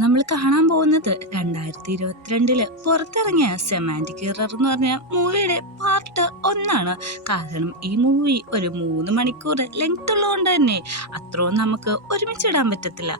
നമ്മൾ കാണാൻ പോകുന്നത് 2022 പുറത്തിറങ്ങിയ സെമാന്റിക് എറർ എന്ന് പറഞ്ഞ മൂവിയുടെ പാർട്ട് 1 കാരണം ഈ മൂവി ഒരു 3 മണിക്കൂർ ലെങ്ത് ഉള്ളതുകൊണ്ട് തന്നെ അത്രയും നമുക്ക് ഒരുമിച്ചിടാൻ പറ്റത്തില്ല.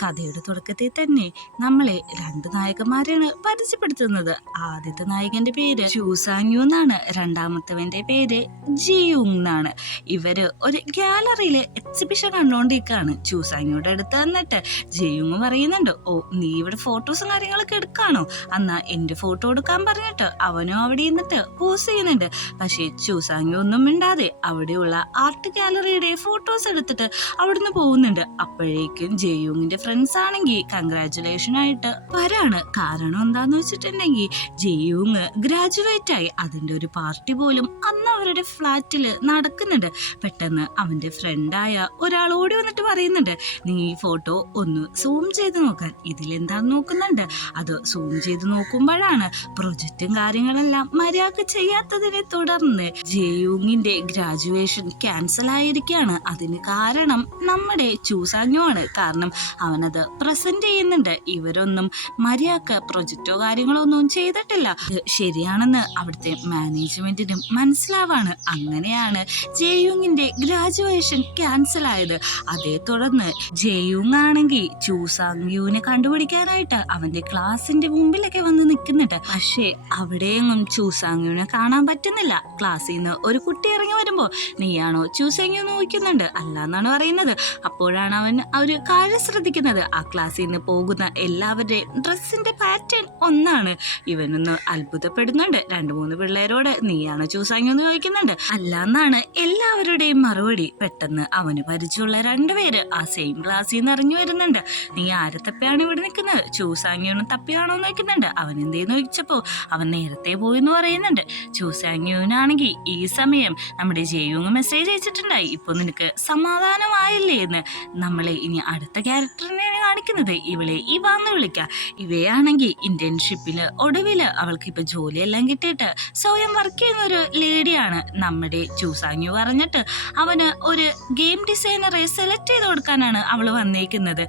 കഥയുടെ തുടക്കത്തിൽ തന്നെ നമ്മളെ 2 നായകന്മാരാണ് പരിചയപ്പെടുത്തുന്നത്. ആദ്യത്തെ നായകന്റെ പേര് ചൂസാങ്യു എന്നാണ്, രണ്ടാമത്തവന്റെ പേര് ജിയുങ് എന്നാണ്. ഇവര് ഒരു ഗാലറിയിലെ എക്സിബിഷൻ കണ്ടുകൊണ്ടിരിക്കുകയാണ്. ചൂസാങ്യുടെ അടുത്ത് വന്നിട്ട് ജിയുങ് പറയുന്നുണ്ട്, ഓ നീ ഇവിടെ ഫോട്ടോസും കാര്യങ്ങളൊക്കെ എടുക്കാണോ, എന്നാ എന്റെ ഫോട്ടോ എടുക്കാൻ പറഞ്ഞിട്ട് അവനും അവിടെ ഇരുന്നിട്ട് പോസ് ചെയ്യുന്നുണ്ട്. പക്ഷേ ചൂസാങ്യു ഒന്നും മിണ്ടാതെ അവിടെയുള്ള ആർട്ട് ഗാലറിയുടെ ഫോട്ടോസ് എടുത്തിട്ട് അവിടുന്ന് പോകുന്നുണ്ട്. അപ്പോഴേക്കും ജിയുങ്ങിന്റെ ഫ്രണ്ട്സ് ആണെങ്കിൽ കൺഗ്രാറ്റുലേഷൻ ആയിട്ട് വരാണ്. കാരണം എന്താന്ന് വെച്ചിട്ടുണ്ടെങ്കിൽ ജിയുങ് ഗ്രാജുവേറ്റ് ആയി. അതിന്റെ ഒരു പാർട്ടി പോലും അന്ന് അവരുടെ ഫ്ലാറ്റിൽ നടക്കുന്നുണ്ട്. പെട്ടെന്ന് അവന്റെ ഫ്രണ്ടായ ഒരാൾ ഓടി വന്നിട്ട് പറയുന്നുണ്ട്, നീ ഈ ഫോട്ടോ ഒന്ന് സൂം ചെയ്ത് നോക്കാൻ. ഇതിലെന്താന്ന് നോക്കുന്നുണ്ട്. അത് സൂം ചെയ്ത് നോക്കുമ്പോഴാണ് പ്രൊജക്റ്റും കാര്യങ്ങളെല്ലാം മര്യാദക്ക് ചെയ്യാത്തതിനെ തുടർന്ന് ജിയുങ്ങിന്റെ ഗ്രാജുവേഷൻ ക്യാൻസൽ ആയിരിക്കുകയാണ്. അതിന് കാരണം നമ്മുടെ ചൂസാങ്യോ ആണ്. കാരണം അവനത് പ്രസന്റ് ചെയ്യുന്നുണ്ട്. ഇവരൊന്നും മര്യാദക്ക് പ്രൊജക്റ്റോ കാര്യങ്ങളോ ഒന്നും ചെയ്തിട്ടില്ല. ശരിയാണെന്ന് അവിടുത്തെ മാനേജ്മെന്റിനും മനസ്സിലാവാണ്. അങ്ങനെയാണ് ജെയുങ്ങിന്റെ ഗ്രാജുവേഷൻ ക്യാൻസൽ ആയത്. അതേ തുടർന്ന് ജെയുങ് ആണെങ്കിൽ ചൂസാങ്യുവിനെ കണ്ടുപിടിക്കാനായിട്ട് അവന്റെ ക്ലാസിന്റെ മുമ്പിലൊക്കെ വന്ന് നിൽക്കുന്നുണ്ട്. പക്ഷേ അവിടെയെങ്ങും ചൂസാങ്യുവിനെ കാണാൻ പറ്റുന്നില്ല. ക്ലാസ്സിൽ നിന്ന് ഒരു കുട്ടി ഇറങ്ങി വരുമ്പോ, നീയാണോ ചൂസാങ്യു നോക്കുന്നുണ്ട്, അല്ല എന്നാണ് പറയുന്നത്. അപ്പോഴാണ് അവൻ ഒരു കാര്യം ശ്രദ്ധിക്കുന്നത്. ആ ക്ലാസ്സിൽ നിന്ന് പോകുന്ന എല്ലാവരുടെയും ഡ്രസ്സിന്റെ പാറ്റേൺ ഒന്നാണ്. ഇവനൊന്ന് അത്ഭുതപ്പെടുന്നുണ്ട്. 2-3 പിള്ളേരോട് നീയാണോ ചൂസാങ്യു എന്ന് ചോദിക്കുന്നുണ്ട്. അല്ല എന്നാണ് എല്ലാവരുടെയും മറുപടി. പെട്ടെന്ന് അവന് പരിചയമുള്ള 2 പേര് ആ സെയിം ക്ലാസ്സിൽ നിന്ന് ഇറങ്ങി വരുന്നുണ്ട്. നീ ആരെ തപ്പിയാണ് ഇവിടെ നിൽക്കുന്നത്, ചൂസാങ്യുവിനെ തപ്പിയാണോ എന്ന് ചോദിക്കുന്നുണ്ട്. അവൻ എന്തേന്ന് ചോദിച്ചപ്പോ അവൻ നേരത്തെ പോയി എന്ന് പറയുന്നുണ്ട്. ചൂസാങ്യുവിനാണെങ്കിൽ ഈ സമയം നമ്മുടെ ജെയുങ് മെസ്സേജ് അയച്ചിട്ടുണ്ടായി, ഇപ്പൊ നിനക്ക് സമാധാനമായില്ലേ എന്ന്. നമ്മളെ ഇനി അടുത്ത ക്യാരക്ടറിനെ കാണിക്കുന്നത് ഇവളെ ഇവാന്ന് വിളിക്കാം. ഇവയാണെങ്കിൽ ഇന്റേൺഷിപ്പില് ഒടുവില് അവൾക്ക് ഇപ്പൊ ജോലിയെല്ലാം കിട്ടിയിട്ട് സ്വയം വർക്ക് ചെയ്യുന്ന ഒരു ലേഡിയാണ്. നമ്മുടെ ചൂസാങ്യു പറഞ്ഞിട്ട് അവന് ഒരു ഗെയിം ഡിസൈനറെ സെലക്ട് ചെയ്ത് കൊടുക്കാനാണ് അവള് വന്നേക്കുന്നത്.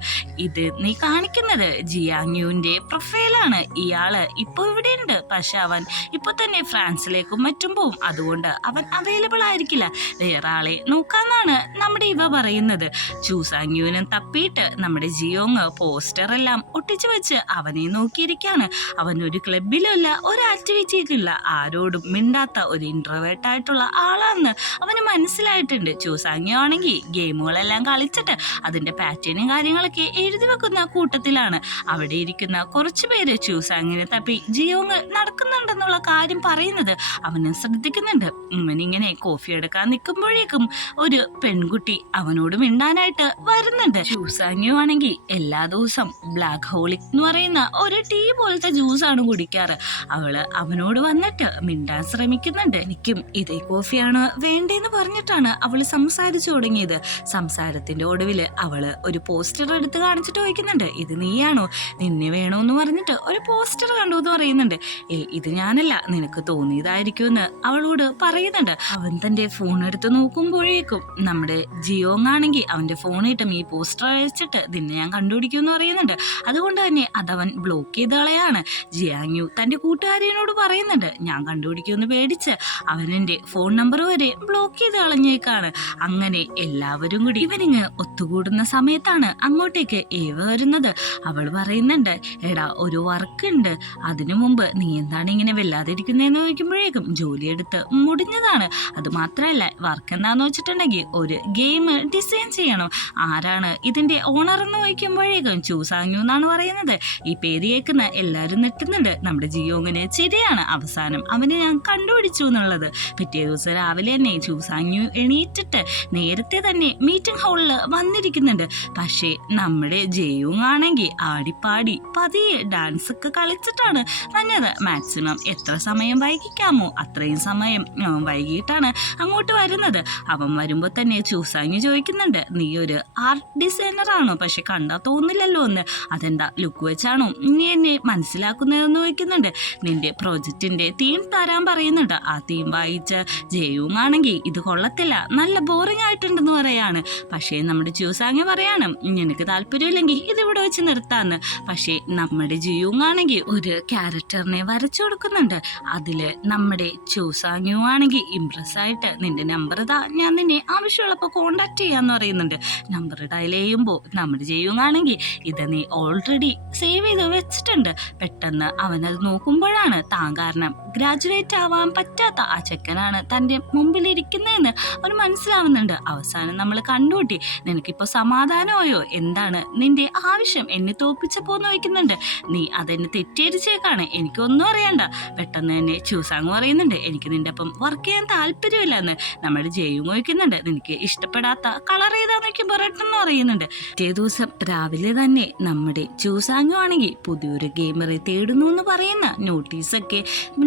ഇത് നീ കാണിക്കുന്നത് ജിയാങ്യുവിന്റെ പ്രൊഫൈലാണ്. ഇയാള് ഇപ്പൊ ഇവിടെ ഉണ്ട്, പക്ഷെ അവൻ ഇപ്പൊ തന്നെ ഫ്രാൻസിലേക്കും മറ്റും പോവും. അതുകൊണ്ട് അവൻ അവൈലബിൾ ആയിരിക്കില്ല, വേറെ ആളെ നോക്കാന്നാണ് നമ്മുടെ ഇവ പറയുന്നത്. ചൂസാങ്യുവിനും തപ്പിയിട്ട് നമ്മുടെ ജിയോങ് പോസ്റ്റർ എല്ലാം ഒട്ടിച്ചു വെച്ച് അവനെ നോക്കിയിരിക്കാണ്. അവൻ ഒരു ക്ലബിലുള്ള ഒരു ആക്ടിവിറ്റിയിലുള്ള ആരോടും മിണ്ടാത്ത ഒരു ഇൻട്രോവേർട്ട് ആയിട്ടുള്ള ആളാണെന്ന് അവന് മനസ്സിലായിട്ടുണ്ട്. ചൂസാങ്യോ ആണെങ്കിൽ ഗെയിമുകളെല്ലാം കളിച്ചിട്ട് അതിന്റെ പാറ്റേണും കാര്യങ്ങളൊക്കെ എഴുതി വെക്കുന്ന കൂട്ടത്തിലാണ്. അവിടെ ഇരിക്കുന്ന കുറച്ചു പേര് ചൂസാങ്ങിനെ തപ്പി ജിയോങ് നടക്കുന്നുണ്ടെന്നുള്ള കാര്യം പറയുന്നത് അവന് ശ്രദ്ധിക്കുന്നുണ്ട്. ഇവനിങ്ങനെ കോഫി എടുക്കാൻ നിൽക്കുമ്പോഴേക്കും ഒരു പെൺകുട്ടി അവനോട് മിണ്ടാനായിട്ട് വരുന്നുണ്ട്. ചൂസാങ്യോ ആണെങ്കിൽ എല്ലാ ദിവസം ബ്ലാക്ക് ഹോളിക് എന്ന് പറയുന്ന ഒരു ടീ പോലത്തെ ജ്യൂസാണ് കുടിക്കാറ്. അവള് അവനോട് വന്നിട്ട് മിണ്ടാൻ ശ്രമിക്കുന്നുണ്ട്. എനിക്കും ഇതേ കോഫിയാണ് വേണ്ടേന്ന് പറഞ്ഞിട്ടാണ് അവള് സംസാരിച്ചു തുടങ്ങിയത്. സംസാരത്തിന്റെ ഒടുവില് അവള് ഒരു പോസ്റ്റർ എടുത്ത് കാണിച്ചിട്ട് ചോദിക്കുന്നുണ്ട്, ഇത് നീയാണോ, നിന്നെ വേണോന്ന് പറഞ്ഞിട്ട് ഒരു പോസ്റ്റർ കണ്ടു എന്ന് പറയുന്നുണ്ട്. ഇത് ഞാനല്ല, നിനക്ക് തോന്നിയതായിരിക്കുമെന്ന് അവളോട് പറയുന്നുണ്ട്. അവൻ തന്റെ ഫോൺ എടുത്ത് നോക്കുമ്പോഴേക്കും നമ്മുടെ ജിയോങ് ആണെങ്കിൽ അവന്റെ ഫോണിട്ടും ഈ പോസ്റ്റർ അയച്ചിട്ട് നിന്നെ ഞാൻ കണ്ടുപിടിക്കുമെന്ന് പറയുന്നുണ്ട്. അതുകൊണ്ട് തന്നെ അതവൻ ബ്ലോക്ക് ചെയ്ത് കളയാണ്. ജിയാങ്യു തന്റെ കൂട്ടുകാരിയോട് പറയുന്നുണ്ട്, ഞാൻ കണ്ടുപിടിക്കുമെന്ന് പേടിച്ച് അവൻ എന്റെ ഫോൺ നമ്പർ വരെ ബ്ലോക്ക് ചെയ്ത് കളഞ്ഞേക്കാണ്. അങ്ങനെ എല്ലാവരും കൂടി ഇവനിങ് ഒത്തുകൂടുന്ന സമയത്താണ് അങ്ങോട്ടേക്ക് ഏവ വരുന്നത്. അവൾ പറയുന്നുണ്ട്, എടാ ഒരു വർക്ക് ഉണ്ട്, അതിനു മുമ്പ് നീ എന്താണ് ഇങ്ങനെ വല്ലാതെ ഇരിക്കുന്നതെന്ന് ചോദിക്കുമ്പോഴേക്കും ജോലിയെടുത്ത് മുടിഞ്ഞതാണ്. അത് മാത്രമല്ല വർക്ക് എന്താന്ന് വെച്ചിട്ടുണ്ടെങ്കിൽ ഒരു ഗെയിം ഡിസൈൻ ചെയ്യണം. ആരാണ് ഇതിന്റെ ഓണർ എന്ന് ചോദിക്കുമ്പോഴേക്കും ചൂസാങ്യു എന്നാണ് പറയുന്നത്. ഈ പേര് കേൾക്കുന്ന എല്ലാവരും നെട്ടുന്നുണ്ട്. നമ്മുടെ ജിയോങ്ങിന് ശരിയാണ്, അവസാനം അവനെ ഞാൻ കണ്ടുപിടിച്ചു എന്നുള്ളത്. പിറ്റേ ദിവസം രാവിലെ തന്നെ ചൂസാങ്യു എണീറ്റിട്ട് നേരത്തെ തന്നെ മീറ്റിംഗ് ഹാളിൽ വന്നിരിക്കുന്നുണ്ട്. പക്ഷേ നമ്മുടെ ജെയുങ് ആണെങ്കിൽ ആടിപ്പാടി പതിയെ ഡാൻസ് ഒക്കെ കളിച്ചിട്ടാണ് വന്നത്. മാക്സിമം എത്ര സമയം വൈകിക്കാമോ അത്രയും സമയം വൈകിട്ടാണ് അങ്ങോട്ട് വരുന്നത്. അവൻ വരുമ്പോൾ തന്നെ ചൂസാങ്യു ചോദിക്കുന്നുണ്ട്, നീ ഒരു ആർട്ട് ഡിസൈനർ ആണോ, പക്ഷെ കണ്ടാൽ തോന്നില്ലല്ലോ എന്ന്. അതെന്താ ലുക്ക് വെച്ചാണോ നീ എന്നെ മനസ്സിലാക്കുന്നതെന്ന് ചോദിക്കുന്നുണ്ട്. നിന്റെ പ്രൊജക്റ്റിന്റെ തീം തരാൻ പറയുന്നുണ്ട്. ആ തീം വായിച്ച ജെയുങ് ആണെങ്കിൽ ഇത് കൊള്ളത്തില്ല, നല്ല ബോറിംഗ് ആയിട്ടുണ്ടെന്ന് പറയാണ്. പക്ഷേ നമ്മുടെ ച്യൂസാങ് പറയാണ് നിനക്ക് താല്പര്യമില്ലെങ്കിൽ ഇതിവിടെ വെച്ച് നിർത്താന്ന്. പക്ഷേ നമ്മുടെ ജിയുങ് ആണെങ്കിൽ ഒരു ക്യാരക്ടറിനെ വരച്ചു കൊടുക്കുന്നുണ്ട്. അതില് നമ്മുടെ ച്യൂസാങ് ആണെങ്കിൽ ഇംപ്രസ് ആയിട്ട് നിന്റെ നമ്പർ ഇതാ, ഞാൻ നിന്നെ ആവശ്യമുള്ളപ്പോൾ കോണ്ടാക്ട് ചെയ്യാന്ന് പറയുന്നുണ്ട്. നമ്പർ ഡയൽ ചെയ്യുമ്പോൾ നമ്മുടെ ജിയുങ് ആണെങ്കിൽ ഇത് നീ ഓൾറെഡി സേവ് ചെയ്ത് വെച്ചിട്ടുണ്ട്. പെട്ടെന്ന് അവനത് നോക്കുമ്പോഴാണ് താൻ കാരണം ഗ്രാജുവേറ്റ് ആവാൻ പറ്റാത്ത ആ ചെക്കനാണ് തൻ്റെ മുമ്പിലിരിക്കുന്നതെന്ന് അവന് മനസ്സിലാവുന്നുണ്ട്. അവസാനം നമ്മൾ കണ്ടുകൂട്ടി, നിനക്കിപ്പോൾ സമാധാനമായോ? എന്താണ് നിന്റെ ആവശ്യം? എന്നെ തോപ്പിച്ചപ്പോന്ന് വയ്ക്കുന്നുണ്ട്. നീ അതെന്നെ തെറ്റിദ്ധരിച്ചേക്കാണ്, എനിക്കൊന്നും അറിയണ്ട. പെട്ടെന്ന് തന്നെ ച്യൂസാങ് പറയുന്നുണ്ട് എനിക്ക് നിന്റെ ഒപ്പം വർക്ക് ചെയ്യാൻ താല്പര്യമില്ല എന്ന്. നമ്മുടെ ജെയുങ് വയ്ക്കുന്നുണ്ട് നിനക്ക് ഇഷ്ടപ്പെടാത്ത കളർ ഏതാന്ന് വയ്ക്കുമ്പോൾ റെഡ് എന്ന് പറയുന്നുണ്ട്. പിറ്റേ ദിവസം രാവിലെ തന്നെ നമ്മുടെ ച്യൂസാങ് ആണെങ്കിൽ പുതിയൊരു ഗെയിമറെ തേടുന്നു എന്ന് പറയുന്ന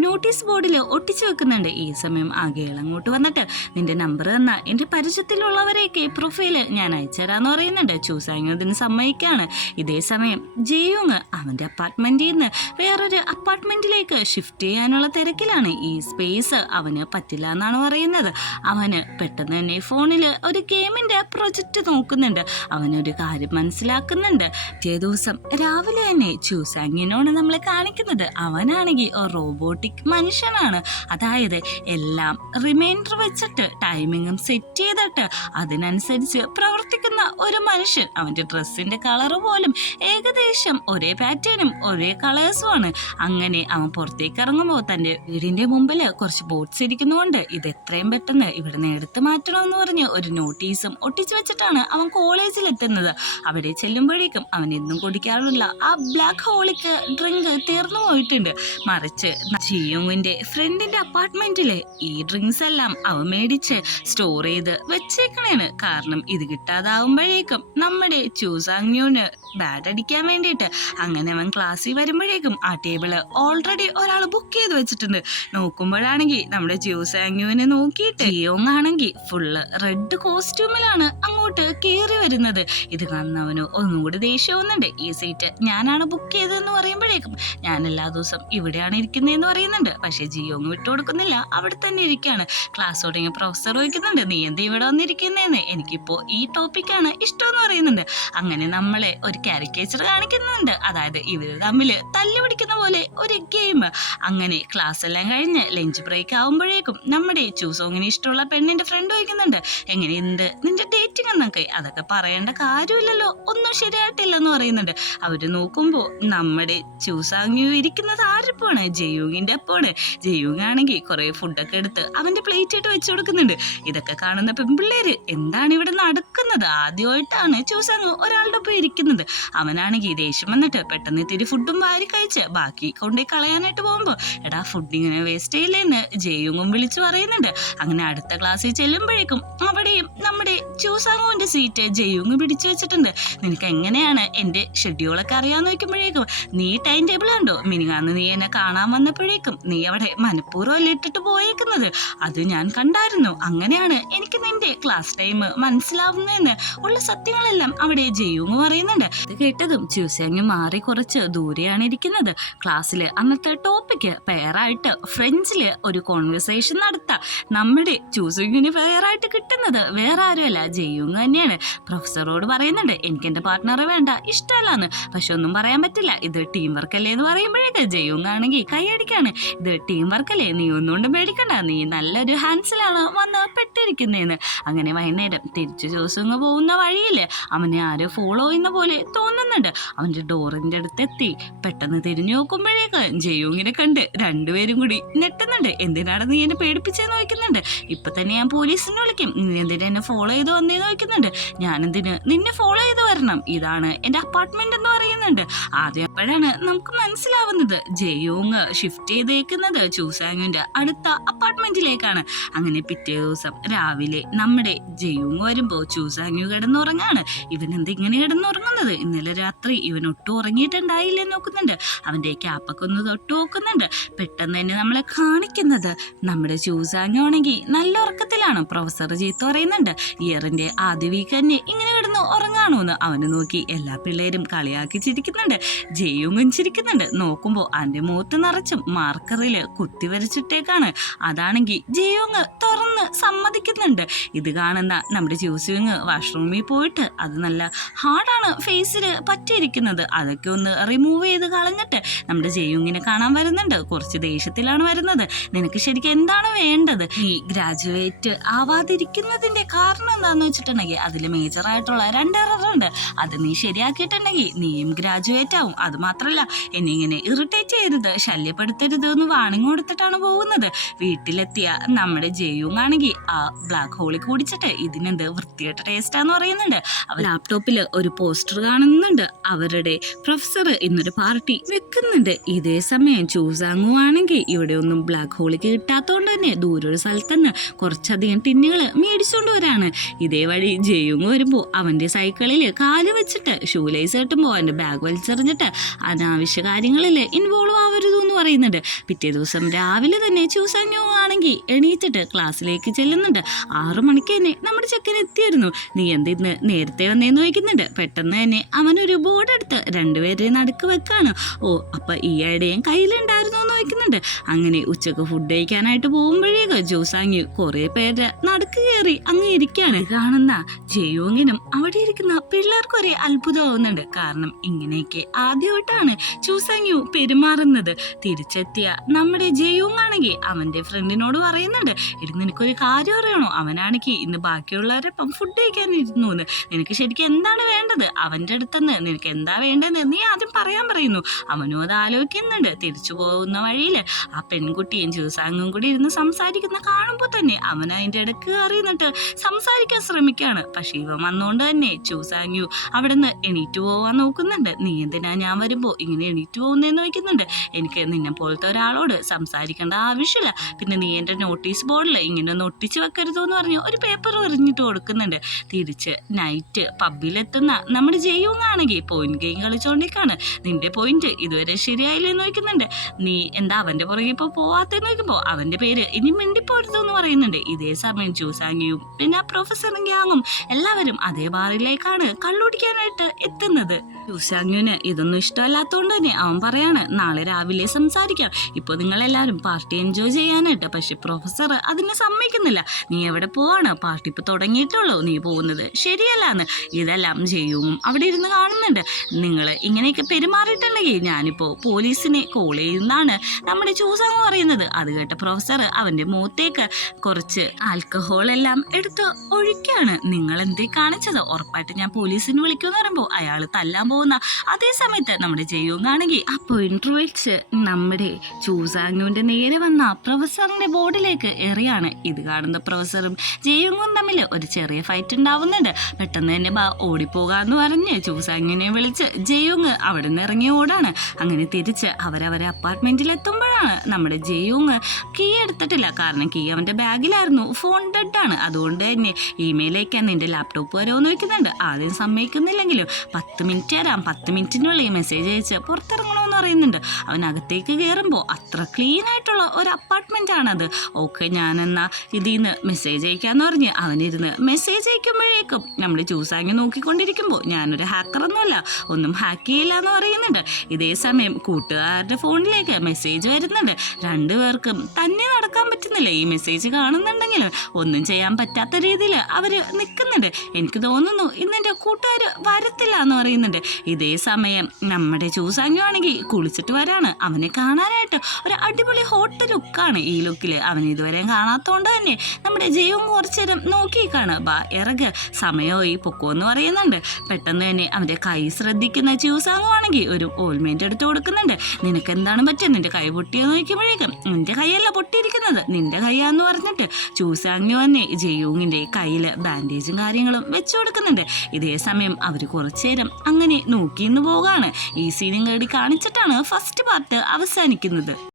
നോട്ടീസ് ബോർഡിൽ ഒട്ടിച്ചു വെക്കുന്നുണ്ട്. ഈ സമയം ആ ഗേൾ അങ്ങോട്ട് വന്നിട്ട് നിന്റെ നമ്പർ തന്ന എൻ്റെ പരിചയത്തിലുള്ളവരെയൊക്കെ പ്രൊഫൈല് ഞാൻ അയച്ചുതരാന്ന് പറയുന്നുണ്ട്. ച്യൂസാങ് അതിന് സമ്മതിക്കാണ്. ഇതേ സമയം ജെയുങ് അവൻ്റെ അപ്പാർട്ട്മെന്റിൽ നിന്ന് വേറൊരു അപ്പാർട്ട്മെന്റിലേക്ക് ഷിഫ്റ്റ് ചെയ്യാനുള്ള തിരക്കിലാണ്. ഈ സ്പേസ് അവന് പറ്റില്ല എന്നാണ് പറയുന്നത്. അവന് പെട്ടെന്ന് തന്നെ ഫോണിൽ ഒരു ഗെയിമിന്റെ പ്രൊജക്റ്റ് നോക്കുന്നുണ്ട്. അവനൊരു കാര്യം മനസ്സിലാക്കുന്നുണ്ട്. പിറ്റേ ദിവസം രാവിലെ തന്നെ ച്യൂസാങ്ങിനോട് നമ്മളെ കാണിക്കുന്നത് അവനാണെങ്കിൽ റോബോട്ടിക് മനുഷ്യനാണ്. അതായത് എല്ലാം റിമൈൻഡർ വെച്ചിട്ട് ടൈമിങ്ങും സെറ്റ് ചെയ്തിട്ട് അതിനനുസരിച്ച് പ്രവർത്തിക്കുന്ന ഒരു മനുഷ്യൻ. അവൻ്റെ ഡ്രസ്സിന്റെ കളർ പോലും ഏകദേശം ഒരേ പാറ്റേണും ഒരേ കളേഴ്സുമാണ്. അങ്ങനെ അവൻ പുറത്തേക്ക് ഇറങ്ങുമ്പോൾ തൻ്റെ വീടിന്റെ മുമ്പിൽ കുറച്ച് ബോട്ട്സ് ഇരിക്കുന്നതുകൊണ്ട് ഇത് എത്രയും പെട്ടെന്ന് ഇവിടുന്ന് എടുത്തു മാറ്റണമെന്ന് പറഞ്ഞ് ഒരു നോട്ടീസും ഒട്ടിച്ചു വെച്ചിട്ടാണ് അവൻ കോളേജിൽ എത്തുന്നത്. അവിടെ ചെല്ലുമ്പോഴേക്കും അവൻ എന്നും കുടിക്കാറുള്ള ആ ബ്ലാക്ക് ഹോളിക് ഡ്രിങ്ക് തീർന്നു പോയിട്ടുണ്ട്. മറിച്ച് ജിയോങ്ങിന്റെ ഫ്രണ്ടിന്റെ അപ്പാർട്ട്മെന്റിലെ ഈ ഡ്രിങ്ക്സ് എല്ലാം അവൻ മേടിച്ച് സ്റ്റോർ ചെയ്ത് വെച്ചേക്കണേണ്. കാരണം ഇത് കിട്ടാതാവുമ്പോഴേക്കും നമ്മുടെ ച്യൂസാങ്യൂന് ബാഡ് അടിക്കാൻ വേണ്ടിയിട്ട്. അങ്ങനെ അവൻ ക്ലാസ്സിൽ വരുമ്പോഴേക്കും ആ ടേബിള് ഓൾറെഡി ഒരാൾ ബുക്ക് ചെയ്ത് വെച്ചിട്ടുണ്ട്. നോക്കുമ്പോഴാണെങ്കിൽ നമ്മുടെ ച്യൂസാങ്യൂനെ നോക്കിയിട്ട് ജിയോങ് ആണെങ്കിൽ ഫുള്ള് റെഡ് കോസ്റ്റ്യൂമിലാണ് അങ്ങോട്ട് കയറി വരുന്നത്. ഇത് കാണുന്നവന് ഒന്നുകൂടി ദേഷ്യവുന്നുണ്ട്. ഈ സീറ്റ് ഞാനാണ് ബുക്ക് ചെയ്തതെന്ന് പറയുമ്പോഴേക്കും ഞാൻ എല്ലാ ദിവസം ഇവിടെയാണ് ഇരിക്കുന്നതെന്ന് പറയുന്നുണ്ട്. പക്ഷെ ജിയോങ് വിട്ടുകൊടുക്കുന്നില്ല, അവിടെ തന്നെ ഇരിക്കുകയാണ്. ക്ലാസ് തുടങ്ങിയ പ്രൊഫസർ ചോദിക്കുന്നുണ്ട് നീ എന്ത് ഇവിടെ വന്നിരിക്കുന്നതെന്ന്, എനിക്കിപ്പോൾ ഈ ടോപ്പിക്കാണ് ഇഷ്ടമെന്ന് പറയുന്നുണ്ട്. അങ്ങനെ നമ്മളെ ഒരു കാരിക്കേച്ചർ കാണിക്കുന്നുണ്ട്. അതായത് ഇവർ തമ്മിൽ തല്ലു പിടിക്കുന്ന പോലെ ഒരു ഗെയിം. അങ്ങനെ ക്ലാസ് എല്ലാം കഴിഞ്ഞ് ലഞ്ച് ബ്രേക്ക് ആവുമ്പോഴേക്കും നമ്മുടെ ച്യൂസോങ്ങിന് ഇഷ്ടമുള്ള പെണ്ണിന്റെ ഫ്രണ്ട് ചോദിക്കുന്നുണ്ട് എങ്ങനെയുണ്ട് നിന്റെ ഡേറ്റിംഗ് എന്നൊക്കെ. അതൊക്കെ പറയേണ്ട കാര്യമില്ലല്ലോ, ഒന്നും ശരിയായിട്ടില്ലെന്ന് പറയുന്നുണ്ട്. അവര് നോക്കുമ്പോൾ നമ്മുടെ ച്യൂസാങ് ഇരിക്കുന്നത് ആരിപ്പാണ്? ജെയുങ്ങിന്റെ അപ്പാണ്. ജെയുങ് ആണെങ്കിൽ കുറെ ഫുഡൊക്കെ എടുത്ത് അവന്റെ പ്ലേറ്റ് ഇട്ട് വെച്ചു കൊടുക്കുന്നുണ്ട്. ഇതൊക്കെ കാണുന്ന പെൺപിള്ളേര് എന്താണ് ഇവിടെ നടക്കുന്നത്? ആദ്യമായിട്ടാണ് ച്യൂസാങ് ഒരാളുടെ ഒപ്പം ഇരിക്കുന്നത്. അവനാണെങ്കിൽ ദേഷ്യം വന്നിട്ട് പെട്ടെന്ന് ഇത്തിരി ഫുഡും വാരി കഴിച്ച് ബാക്കി കൊണ്ടേ കളയാനായിട്ട് പോകുമ്പോൾ എടാ ഫുഡ് ഇങ്ങനെ വേസ്റ്റ് ചെയ്യില്ലേന്ന് ജെയുങ്ങും വിളിച്ചു പറയുന്നുണ്ട്. അങ്ങനെ അടുത്ത ക്ലാസ്സിൽ ചെല്ലുമ്പോഴേക്കും അവിടെയും നമ്മുടെ ച്യൂസാങ്ങുവിന്റെ സീറ്റ് ജെയുങ് പിടിച്ചു വെച്ചിട്ടുണ്ട്. നിനക്ക് എങ്ങനെയാണ് എന്റെ ഷെഡ്യൂളൊക്കെ അറിയാന്ന് വെക്കുമ്പോഴേക്കും നീ ടൈം ടേബിൾ കണ്ടോ? മിനിങ്ങാന്ന് നീ എന്നെ കാണാൻ വന്നപ്പോഴേക്കും നീ അവിടെ മനഃപൂർവ്വം ഇട്ടിട്ട് പോയേക്കുന്നത്. അത് ഞാൻ കണ്ടായിരുന്നു. അങ്ങനെയാണ് എനിക്ക് നിന്റെ ക്ലാസ് ടൈം മനസ്സിലാവുന്നതെന്ന് ഉള്ള സത്യങ്ങളെല്ലാം അവിടെ ജെയുങ് പറയുന്നുണ്ട്. ഇത് കേട്ടതും ച്യൂസാങ് മാറി കുറച്ച് ദൂരെയാണ് ഇരിക്കുന്നത്. ക്ലാസ്സില് അന്നത്തെ ടോപ്പിക്ക് പെയറായിട്ട് ഫ്രഞ്ചില് ഒരു കോൺവെർസേഷൻ നടത്താം. നമ്മുടെ ച്യൂസാങ്ങിന് പെയറായിട്ട് കിട്ടുന്നത് വേറെ ആരുമല്ല ജെയുങ് തന്നെയാണ്. പ്രൊഫസറോട് പറയുന്നുണ്ട് എനിക്ക് എന്റെ പാർട്ട്ണറെ വേണ്ട, ഇഷ്ടമല്ലാന്ന്. പക്ഷെ ഒന്നും പറയാൻ പറ്റില്ല, ഇത് ടീം വർക്ക് അല്ലേ എന്ന് പറയുമ്പോഴേക്ക് ജെയുങ് ആണെങ്കിൽ കൈയടിക്കാണ്. ഇത് ടീം വർക്ക് അല്ലേ, നീ ഒന്നുകൊണ്ടും പേടിക്കണ്ട, നീ നല്ലൊരു ഹാൻസിലാണ് വന്ന് പെട്ടിരിക്കുന്നതെന്ന്. അങ്ങനെ വൈകുന്നേരം തിരിച്ചു ച്യൂസാങ് പോകുന്ന വഴിയില് അവനെ ആരോ ഫോളോ ചെയ്യുന്ന പോലെ തോന്നുന്നുണ്ട്. അവന്റെ ഡോറിന്റെ അടുത്തെത്തി പെട്ടെന്ന് തിരിഞ്ഞു നോക്കുമ്പോഴേക്ക് ജെയുങ്ങിനെ കണ്ട് രണ്ടുപേരും കൂടി ഞെട്ടുന്നുണ്ട്. എന്തിനാണ് നീ എന്നെ പേടിപ്പിച്ചെന്ന് ചോദിക്കുന്നുണ്ട്. ഇപ്പൊ തന്നെ ഞാൻ പോലീസിനെ വിളിക്കും, നീ എന്തിനാ എന്നെ ഫോളോ ചെയ്ത് വന്നേന്ന് ചോദിക്കുന്നുണ്ട്. ഞാനെന്തിന് നിന്നെ ഫോളോ ചെയ്ത് വരണം, ഇതാണ് എന്റെ അപ്പാർട്ട്മെന്റ് എന്ന് പറയുന്നുണ്ട്. ആദ്യം അപ്പോഴാണ് നമുക്ക് മനസ്സിലാവുന്നത് ജെയുങ് ഷിഫ്റ്റ് ചെയ്തേക്കുന്നത് ച്യൂസാങ്ങിന്റെ അടുത്ത അപ്പാർട്ട്മെന്റിലേക്കാണ്. അങ്ങനെ പിറ്റേ ദിവസം രാവിലെ നമ്മുടെ ജെയുങ് വരുമ്പോ ച്യൂസാങ് കിടന്നുറങ്ങാണ്. ഇവനെന്ത് ഇങ്ങനെ കിടന്നുറങ്ങുന്നത്? ഇന്നലെ രാത്രി ഇവൻ ഒട്ടും ഉറങ്ങിയിട്ടുണ്ടായില്ലെന്ന് നോക്കുന്നുണ്ട്. അവന്റെ ക്യാപ്പൊക്കെ ഒന്ന് തൊട്ട് നോക്കുന്നുണ്ട്. പെട്ടെന്ന് തന്നെ നമ്മളെ കാണിക്കുന്നത് നമ്മുടെ ച്യൂസാങ് ആണെങ്കിൽ നല്ല ഉറക്കത്തിലാണ്. പ്രൊഫസർ ചീത്ത പറയുന്നുണ്ട് ഇയറിന്റെ ആദ്യ വീക്ക് തന്നെ ഇങ്ങനെ കിടന്ന് ഉറങ്ങാണോന്ന്. അവന് നോക്കി എല്ലാ പിള്ളേരും കളിയാക്കി ചിരിക്കുന്നുണ്ട്. ജെയുങ്ങും ചിരിക്കുന്നുണ്ട്. നോക്കുമ്പോൾ അവൻ്റെ മുഖത്ത് നിറച്ചും മാർക്കറിൽ കുത്തി വരച്ചിട്ടേക്കാണ്. അതാണെങ്കിൽ ജെയുങ് തുറന്ന് സമ്മതിക്കുന്നുണ്ട്. ഇത് കാണുന്ന നമ്മുടെ ജൂസുങ് വാഷ്റൂമിൽ പോയിട്ട് അത് നല്ല ഹാർഡാണ് ഫേസിൽ പറ്റിയിരിക്കുന്നത്, അതൊക്കെ ഒന്ന് റിമൂവ് ചെയ്ത് കളഞ്ഞിട്ട് നമ്മുടെ ജെയുങ്ങിനെ കാണാൻ വരുന്നുണ്ട്. കുറച്ച് ദേഷ്യത്തിലാണ് വരുന്നത്. നിനക്ക് ശരിക്കും എന്താണ് വേണ്ടത്? നീ ഗ്രാജുവേറ്റ് ആവാതിരിക്കുന്നതിന്റെ കാരണം എന്താണെന്ന് വെച്ചിട്ടുണ്ടെങ്കിൽ അതിൽ മേജറായിട്ടുള്ള 2 എററുണ്ട്. അത് നീ ശരിയാക്കിയിട്ടുണ്ടെങ്കിൽ നീയും ഗ്രാജുവേറ്റ് ആവും. അത് മാത്രമല്ല എന്നെ ഇങ്ങനെ ഇറിറ്റേറ്റ് ചെയ്യരുത്, ശല്യപ്പെടുത്തരുത് എന്ന് വാണിംഗ് കൊടുത്തിട്ടാണ് പോകുന്നത്. വീട്ടിലെത്തിയ നമ്മുടെ ജെയുങ് ആണെങ്കിൽ ആ ബ്ലാക്ക് ഹോളിൽ കുടിച്ചിട്ട് ഇതിനെന്ത് വൃത്തിയായിട്ട ടേസ്റ്റാന്ന് പറയുന്നുണ്ട്. അവർ ലാപ്ടോപ്പിൽ ഒരു പോസ്റ്റർ കാണുന്നുണ്ട്. അവരുടെ പ്രൊഫസർ ഇന്നൊരു പാർട്ടി വെക്കുന്നുണ്ട്. ഇതേ സമയം ചൂസാങ്ങു ആണെങ്കിൽ ഇവിടെ ഒന്നും ബ്ലാക്ക് ഹോളിക്ക് കിട്ടാത്തതുകൊണ്ട് തന്നെ ദൂരൊരു സ്ഥലത്തുനിന്ന് കുറച്ചധികം ടിന്നുകൾ മേടിച്ചുകൊണ്ട് വരാണ്. ഇതേ വഴി ജെയുങ് വരുമ്പോൾ അവൻ്റെ സൈക്കിളിൽ കാല് വെച്ചിട്ട് ഷൂലേസ് കെട്ടുമ്പോൾ അവൻ്റെ ബാഗ് വലിച്ചെറിഞ്ഞിട്ട് അനാവശ്യ കാര്യങ്ങളിൽ ഇൻവോൾവ് ആവരുത് എന്ന് പറയുന്നുണ്ട്. പിറ്റേ ദിവസം രാവിലെ തന്നെ ചൂസാങ്ങു ആണെങ്കിൽ എണീറ്റിട്ട് ക്ലാസ്സിലേക്ക് ചെല്ലുന്നുണ്ട്. 6 മണിക്ക് തന്നെ നമ്മുടെ ചെക്കൻ എത്തിയിരുന്നു. നീ എന്തിന്ന് നേരത്തെ വന്നേന്ന് ചോദിക്കുന്നുണ്ട്. പെട്ടെന്ന് തന്നെ അവനൊരു ബോർഡ് എടുത്ത് 2 പേരെ നടുക്ക് വെക്കാണ്. ഓ, അപ്പൊ ഈ ഐഡിയയും കയ്യിലുണ്ടായിരുന്നു എന്ന് ചോദിക്കുന്നുണ്ട്. അങ്ങനെ ഉച്ചക്ക് ഫുഡ് കഴിക്കാനായിട്ട് പോകുമ്പോഴേക്ക് ജൂസാങ്ങു കുറെ പേര് നടുക്ക് കയറി അങ്ങ് ഇരിക്കാണ്. കാണുന്ന ജെയോങ്ങിനും അവിടെ ഇരിക്കുന്ന പിള്ളേർക്കും ഒരേ അത്ഭുതമാവുന്നുണ്ട്. കാരണം ഇങ്ങനെയൊക്കെ ആദ്യമായിട്ടാണ് ചൂസാങ്ങു പെരുമാറുന്നത്. തിരിച്ചെത്തിയ നമ്മുടെ ജെയോങ് ആണെങ്കിൽ അവന്റെ ഫ്രണ്ടിനോട് പറയുന്നുണ്ട്, എടി നിനക്കൊരു കാര്യം അറിയണോ, അവനാണെങ്കിൽ ഇന്ന് ബാക്കിയുള്ളവരൊപ്പം ഫുഡ് കഴിക്കാൻ ഇരുന്നു എന്ന്. നിനക്ക് ശരിക്കും എന്താണ് വേണ്ടത്? അവന്റെ അടുത്തുനിന്ന് നിനക്ക് എന്താ വേണ്ടതെന്ന് നീ ആദ്യം പറയാൻ പറയുന്നു. അവനും അത് ആലോചിക്കുന്നുണ്ട്. തിരിച്ചു പോകുന്ന വഴിയിൽ ആ പെൺകുട്ടിയും ചൂസാങ്ങും കൂടി ഇരുന്ന് സംസാരിക്കുന്ന കാണുമ്പോൾ തന്നെ അവൻ അതിൻ്റെ ഇടയ്ക്ക് കയറിന്നിട്ട് സംസാരിക്കാൻ ശ്രമിക്കുകയാണ്. പക്ഷെ ഇവൻ വന്നുകൊണ്ട് തന്നെ ചൂസാങ്ങു അവിടെ നിന്ന് എണീറ്റ് പോവാൻ നോക്കുന്നുണ്ട്. നീ എന്തിനാ ഞാൻ വരുമ്പോൾ ഇങ്ങനെ എണീറ്റ് പോകുന്നതെന്ന് ചോദിക്കുന്നുണ്ട്. എനിക്ക് നിന്നെ പോലത്തെ ഒരാളോട് സംസാരിക്കേണ്ട ആവശ്യമില്ല. പിന്നെ നീ എൻ്റെ നോട്ടീസ് ബോർഡിൽ ഇങ്ങനെ ഒന്ന് ഒട്ടിച്ച് വെക്കരുതോ എന്ന് പറഞ്ഞ് ഒരു പേപ്പർ എറിഞ്ഞിട്ട് കൊടുക്കുന്നുണ്ട്. തിരിച്ച് നൈറ്റ് പബ്ബിലെത്തുന്ന നമ്മുടെ ജെയുങ് ആണെങ്കിൽ പോയിന്റ് ഗെയിം കളിച്ചോണ്ടേക്കാണ്. നിന്റെ പോയിന്റ് ഇതുവരെ ശരിയായില്ലെന്ന് ചോദിക്കുന്നുണ്ട്. നീ എന്താ അവന്റെ പുറകെ ഇപ്പോൾ പോവാത്തെന്ന് ചോദിക്കുമ്പോൾ അവന്റെ പേര് ഇനി മിണ്ടിപ്പോരുതെന്ന് പറയുന്നുണ്ട്. ഇതേ സമയം ചൂസാങ്ങിയും പിന്നെ ആ പ്രൊഫസറും ഗ്യാങ്ങും എല്ലാവരും അതേ ബാറിലേക്കാണ് കള്ളുടിക്കാനായിട്ട് എത്തുന്നത്. ചൂസാങ്ങിന് ഇതൊന്നും ഇഷ്ടമല്ലാത്തതുകൊണ്ട് തന്നെ അവൻ പറയാണ്, നാളെ രാവിലെ സംസാരിക്കാം, ഇപ്പോൾ നിങ്ങളെല്ലാവരും പാർട്ടി എൻജോയ് ചെയ്യാനായിട്ട്. പക്ഷെ പ്രൊഫസർ അതിനെ സമ്മതിക്കുന്നില്ല. നീ എവിടെ പോവാണ്? പാർട്ടി ഇപ്പോൾ തുടങ്ങിയിട്ടുള്ളൂ, നീ പോകുന്നത് ശരിയല്ലാന്ന്. ഇതെല്ലാം ജെയുങ്ങും അവിടെ ഇരുന്ന് കാണുന്നുണ്ട്. നിങ്ങൾ ഇങ്ങനെയൊക്കെ പെരുമാറിയിട്ടുണ്ടെങ്കിൽ ഞാനിപ്പോൾ പോലീസിനെ കോൾ ചെയ്യുന്നതാണ് നമ്മുടെ ചൂസാങ് പറയുന്നത്. അത് കേട്ട പ്രൊഫസർ അവൻ്റെ മുഖത്തേക്ക് കുറച്ച് ആൽക്കഹോളെല്ലാം എടുത്ത് ഒഴിക്കാണ്. നിങ്ങൾ എന്തേ കാണിച്ചത്? ഉറപ്പായിട്ട് ഞാൻ പോലീസിനെ വിളിക്കുമെന്ന് പറയുമ്പോൾ അയാൾ തല്ലാൻ പോകുന്ന അതേ സമയത്ത് നമ്മുടെ ജെയുങ് ആണെങ്കിൽ അപ്പോൾ ഇൻട്രോ വെച്ച് നമ്മുടെ ചൂസാങ്ങുവിൻ്റെ നേരെ വന്ന പ്രൊഫസറിൻ്റെ ബോർഡിലേക്ക് എറിയാണ്. ഇത് കാണുന്ന പ്രൊഫസറും ജെയുങ്ങും തമ്മിൽ ഒരു ചെറിയ ഫൈറ്റ് ഉണ്ടാവുന്നുണ്ട്. പെട്ടെന്ന് തന്നെ ഓടിപ്പോകാന്ന് പറഞ്ഞ് ചൂസാങ്ങിനെ വിളിച്ച് ജെയുങ് അവിടെ നിന്ന് ഇറങ്ങി ഓടാണ്. അങ്ങനെ തിരിച്ച് അവരവരെ അപ്പാർട്ട്മെന്റിൽ എത്തുമ്പോഴാണ് നമ്മുടെ ജെയുങ് കീ എടുത്തിട്ടില്ല. കാരണം കീ അവൻ്റെ ബാഗിലായിരുന്നു. ഫോൺ ഡെഡാണ്. അതുകൊണ്ട് തന്നെ ഇമെയിൽ അയക്കാൻ നിന്റെ ലാപ്ടോപ്പ് വരുമെന്ന് വെക്കുന്നുണ്ട്. ആദ്യം സമ്മതിക്കുന്നില്ലെങ്കിലും 10 മിനിറ്റ് തരാം, 10 മിനിറ്റിനുള്ളിൽ മെസ്സേജ് അയച്ച് പുറത്തിറങ്ങണമെന്ന് പറയുന്നുണ്ട്. അവനകത്തേക്ക് കയറുമ്പോൾ അത്ര ക്ലീൻ ആയിട്ടുള്ള ഒരു അപ്പാർട്ട്മെന്റ് ആണത്. ഓക്കെ, ഞാനെന്നാ ഇതിൽ നിന്ന് മെസ്സേജ് അയക്കാന്ന് പറഞ്ഞ് അവനിരുന്ന് മെസ്സേജ് അയക്കുമ്പോഴേക്കും നമ്മുടെ ചൂസാങ്ങി നോക്കിക്കൊണ്ടിരിക്കുമ്പോൾ ഞാനൊരു ഹാക്കറൊന്നുമല്ല, ഒന്നും ഹാക്ക് ചെയ്യില്ല എന്ന് പറയുന്നുണ്ട്. ഇതേ സമയം കൂട്ടുകാരുടെ ഫോണിലേക്ക് മെസ്സേജ് വരുന്നുണ്ട്. 2 പേർക്കും തന്നെ നടക്കാൻ പറ്റുന്നില്ല. ഈ മെസ്സേജ് കാണുന്നുണ്ടെങ്കിലും ഒന്നും ചെയ്യാൻ പറ്റാത്ത രീതിയിൽ അവർ നിൽക്കുന്നുണ്ട്. എനിക്ക് തോന്നുന്നു ഇന്നെൻ്റെ കൂട്ടുകാർ വരത്തില്ല എന്ന് പറയുന്നുണ്ട്. ഇതേ സമയം നമ്മുടെ ചൂസാങ്ങി ആണെങ്കിൽ കുളിച്ചിട്ട് വരാണ്. അവനെ കാണാനായിട്ട് ഒരു അടിപൊളി ഹോട്ട് ലുക്കാണ്. ഈ ലുക്കിൽ അവൻ ഇതുവരെ കാണാത്തതുകൊണ്ട് തന്നെ നമ്മുടെ ജെയുങ് കുറച്ചു നേരം നോക്കിക്കാണ്. ബാ ഇറഗ്, സമയമായി പൊക്കോ എന്ന് പറയുന്നുണ്ട്. പെട്ടെന്ന് തന്നെ അവൻ്റെ കൈ ശ്രദ്ധിക്കുന്ന ചൂസാങ്ങു ആണെങ്കിൽ ഒരു ഓയിൽമെന്റ് എടുത്ത് കൊടുക്കുന്നുണ്ട്. നിനക്ക് എന്താണ് പറ്റുക? നിന്റെ കൈ പൊട്ടിയെന്ന് നോക്കുമ്പോഴേക്കും നിന്റെ കൈയല്ല പൊട്ടിയിരിക്കുന്നത്, നിന്റെ കൈയാന്ന് പറഞ്ഞിട്ട് ചൂസാങ്ങു തന്നെ ജെയുങ്ങിൻ്റെ കയ്യിൽ ബാൻഡേജും കാര്യങ്ങളും വെച്ചു കൊടുക്കുന്നുണ്ട്. ഇതേ സമയം അവർ കുറച്ചു നേരം അങ്ങനെ നോക്കിന്ന് പോകാണ്. ഈ സീനും കേടി കാണിച്ചിട്ടാണ് ഫസ്റ്റ് പാർട്ട് അവസാനിക്കുന്നത്.